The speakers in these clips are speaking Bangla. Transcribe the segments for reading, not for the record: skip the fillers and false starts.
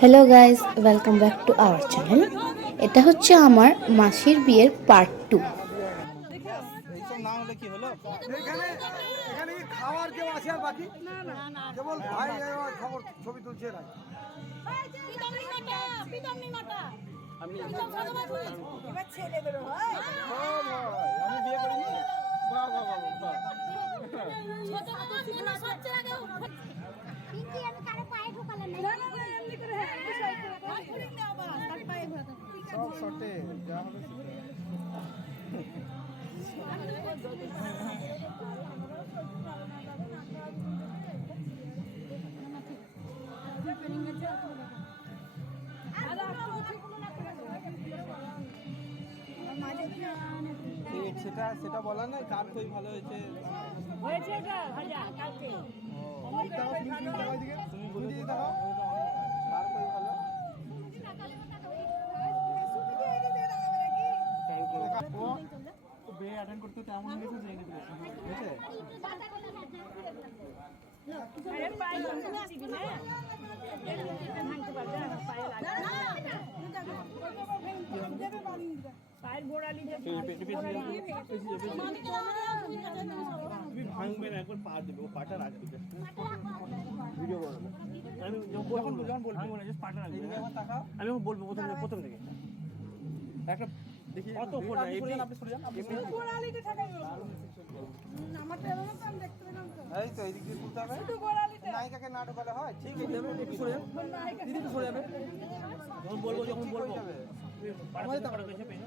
Hello guys, welcome back to our channel. এটা হচ্ছে আমার মাসির বিয়ের পার্ট 2। এইসব না হলে কি হলো? এখানে এখানে কি খাওয়ার কেউ আছে আর বাকি? না কেবল ভাই খবর ছবি তুলছে এরা। আমি এবার ছেলেদের হয়। আমি বিয়ে করিনি। বাহ বাহ বাহ বাহ। ছোট কথা ছিল সবচেয়ে আগে কিন্তু আমি কারে পায়ে ঢোকালাম না। না এমনি করে হ্যাঁ বিষয় করে ধরে নাও বাস তার পায়ে ঘোরা দাও। সব শটে যা হবে সেটা সেটা বলা না কার কই ভালো হয়েছে হয়েছে এটা ভাজা কালকে তুমি দাও কার কই ভালো বে অ্যাটেন্ড করতে তেমন কিছু জেনে দিয়েছে আরে পায়ে লাগছে না এটা ভাঙতে পারবে না পায়ে লাগবে পায়ের গোড়ালি দিয়ে তুমি ভাঙবে না একবার পা দেবে ও পাটা রাখবে ভিডিও করো আমি যখন বলবো না জাস্ট পাটা রাখবে আমি বলবো প্রথম থেকে একটা দেখি কত উপর না এমনি আপনি সরে যান আপনি গোড়ালিতে ঠাকাই আমারটা এমন কাম দেখতে পেলাম তো এই তো এদিক দিয়ে তুলতে হবে শুধু গোড়ালিতে নায়িকাকে না ঢোকালে হয় ঠিক আছে একটু সরে যান দিদি একটু সরে যাবে যখন বলবো আমাদের টাকাটা বেশি পেয়ে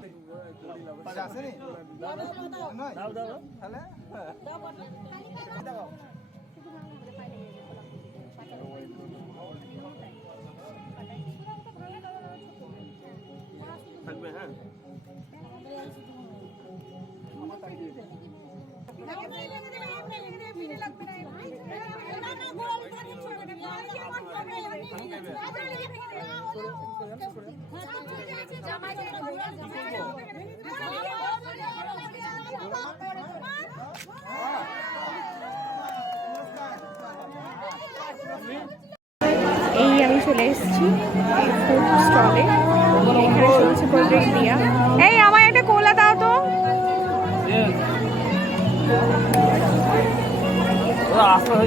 পারে আসেনি দাও দাও তাহলে দাও থাকবে হ্যাঁ এই আমি চলে এসেছি ফুড স্টলে। এখানে চলছে কোল্ড ড্রিঙ্ক দিয়া। এই আমার একটা কোলা দাও তো।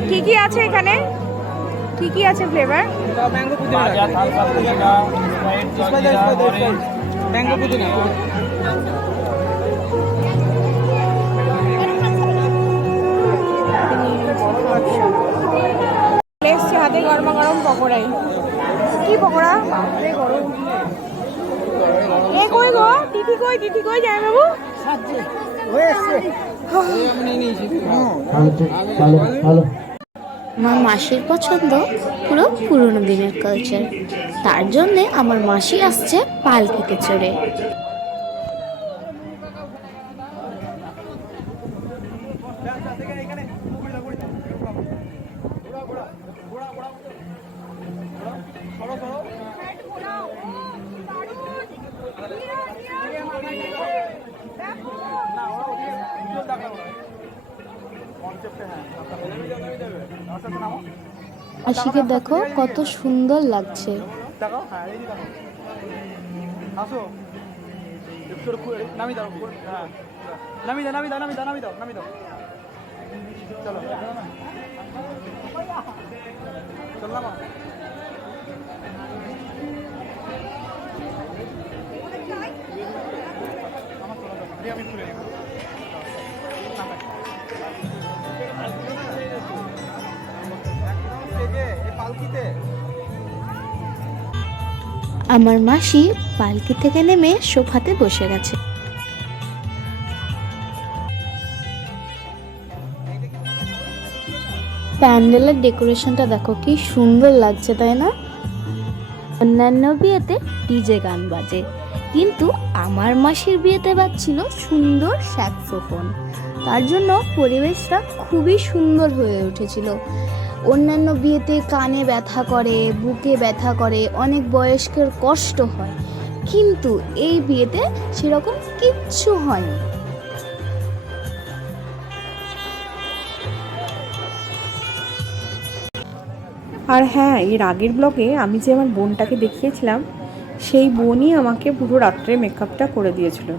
কি কি আছে এখানে? কি কি আছে ফ্লেভার? ম্যাঙ্গো পুদিনা ম্যাঙ্গো পুদিনা এসছে হাতে গরমা গরম পকোড়াই। কি পকোড়া? বাপরে গরম। এ কই গো? তিথি কই? তিথি কই যায় বাবু? আমার মাসির পছন্দ পুরো পুরোনো দিনের কালচার, তার জন্যে আমার মাসি আসছে পালকিতে চড়ে। মাসিকে দেখো কত সুন্দর লাগছে। নামি দাও নামি দাও নামি দাও নামি দাও নামি দাও নামি দাও চলো চল না আমি খুলে নিব আমার মাসি পালকি থেকে নেমে সোফাতে বসে গেছে। প্যান্ডেলের ডেকোরেশনটা দেখো কি সুন্দর লাগছে, তাই না? অন্যান্য বিয়েতে ডিজে গান বাজে, কিন্তু আমার মাসির বিয়েতে বাজছিল সুন্দর স্যাক্সোফোন। তার জন্য পরিবেশটা খুবই সুন্দর হয়ে উঠেছিল। অন্যান্য বিয়েতে কানে ব্যথা করে, বুকে ব্যথা করে, অনেক বয়স্কের কষ্ট হয়, কিন্তু এই বিয়েতে সেরকম কিচ্ছু হয়নি। আর হ্যাঁ, এর আগের ব্লগে আমি যে আমার বোনটাকে দেখিয়েছিলাম, সেই বোনই আমাকে পুরো রাত্রে মেকআপটা করে দিয়েছিল।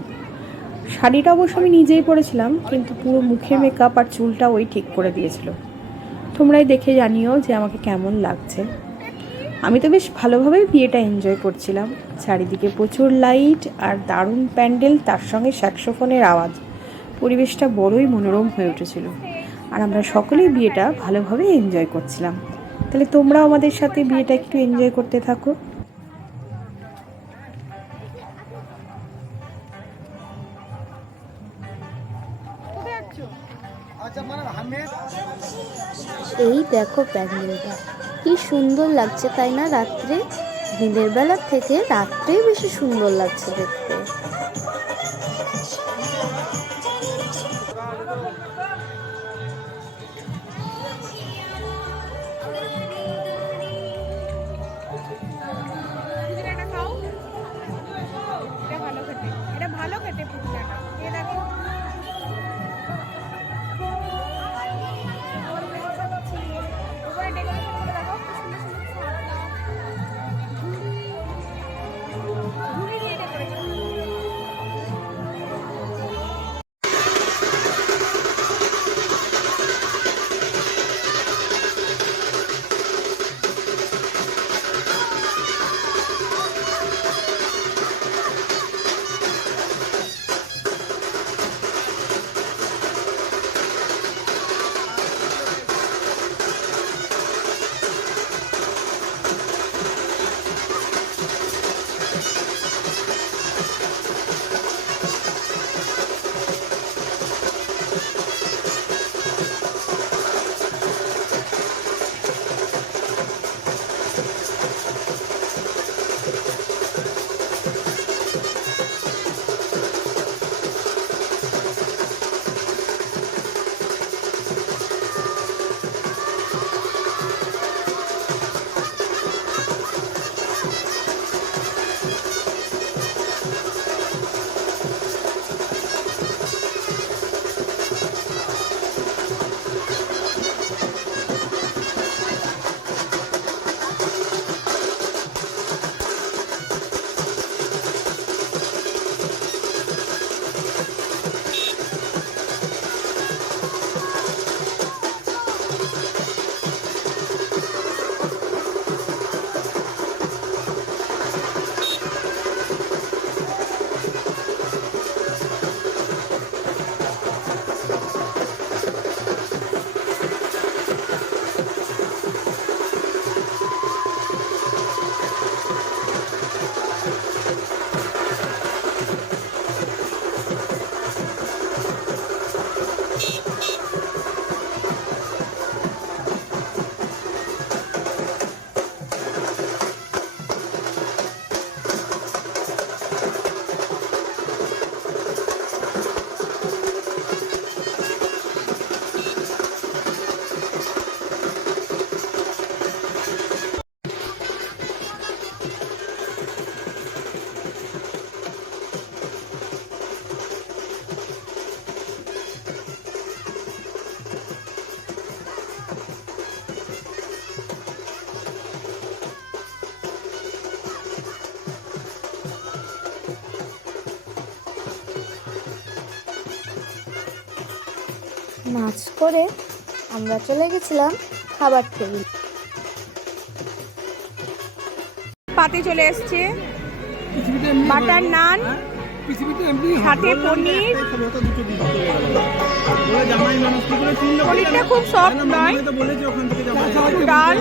শাড়িটা অবশ্য আমি নিজেই পরেছিলাম, কিন্তু পুরো মুখের মেকআপ আর চুলটা ওই ঠিক করে দিয়েছিল। তোমরাই দেখে জানিও যে আমাকে কেমন লাগছে। আমি তো বেশ ভালোভাবেই বিয়েটা এনজয় করছিলাম। চারিদিকে প্রচুর লাইট আর দারুণ প্যান্ডেল, তার সঙ্গে স্যাক্সোফোনের আওয়াজ। পরিবেশটা বড়ই মনোরম হয়ে উঠেছিল, আর আমরা সকলেই বিয়েটা ভালোভাবে এনজয় করছিলাম। তাহলে তোমরাও আমাদের সাথে বিয়েটা একটু এনজয় করতে থাকো। এই দেখো প্যান্ডেলটা কি সুন্দর লাগছে, তাই না? রাত্রে, দিনের বেলার থেকে রাত্রেই বেশি সুন্দর লাগছে দেখতে। নাচ করে আমরা চলে গেছিলাম খাবার টেবিল। পাতে চলে এসছে বাটার নান, সাথে পনির। পনিরটা খুব সফট নয়, ডাল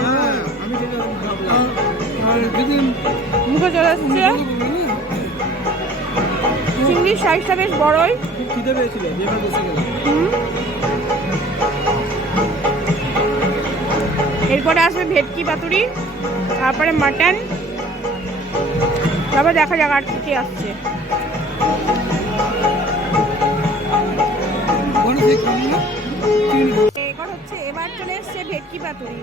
মুখে চলে এসছে। চিংড়ির সাইজটা বেশ বড়ই। এরপরে আসবে ভেটকি পাতুরি, তারপরে মাটন, তারপরে দেখা যাক আর কি আসছে। এবার চলে এসছে ভেটকি পাতুরি।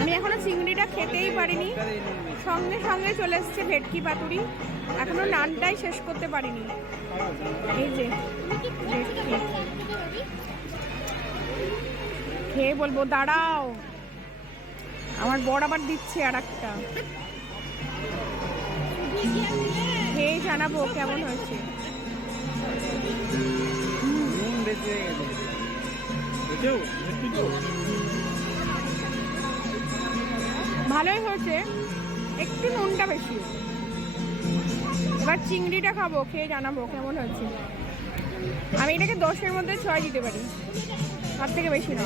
আমি এখনো চিংড়িটা খেতেই পারিনি, সঙ্গে সঙ্গে চলে এসছে ভেটকি পাতুরি। এখনো নানটাই শেষ করতে পারিনি। এই যে খেয়ে বলবো, দাঁড়াও। আমার বর আবার দিচ্ছে আর একটা, খেয়ে জানাবো কেমন হয়েছে। নুন বেশি হয়ে গেছে। বুঝেও একটু তো ভালোই হয়েছে, একটু নুনটা বেশি। এবার চিংড়িটা খাবো, খেয়ে জানাবো কেমন হয়েছে। আমি এটাকে 10-এর মধ্যে 6 দিতে পারি, তার থেকে বেশি না।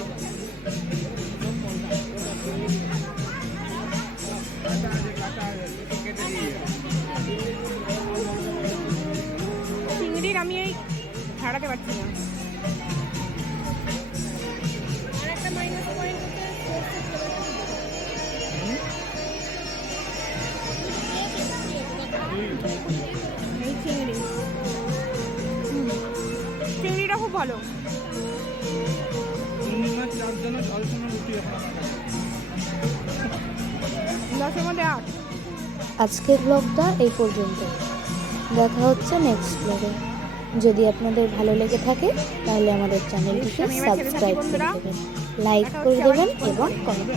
চিংড়ির আমি এই ছাড়াতে পারছি না। এই চিংড়ি, চিংড়িটা খুব ভালো। মিনিমাম 4 জনের 6 জনের রুটি এখন আমার কাছে। 10-এর মধ্যে 8। আজকের ব্লগটা এই পর্যন্ত, দেখা হচ্ছে নেক্সট ব্লগে। যদি আপনাদের ভালো লেগে থাকে তাহলে আমাদের চ্যানেলটিকে আমি এবার ছেড়ে থাকি সাবস্ক্রাইব করে বন্ধুরা। দেবেন, লাইক করে দেবেন এবং কমেন্ট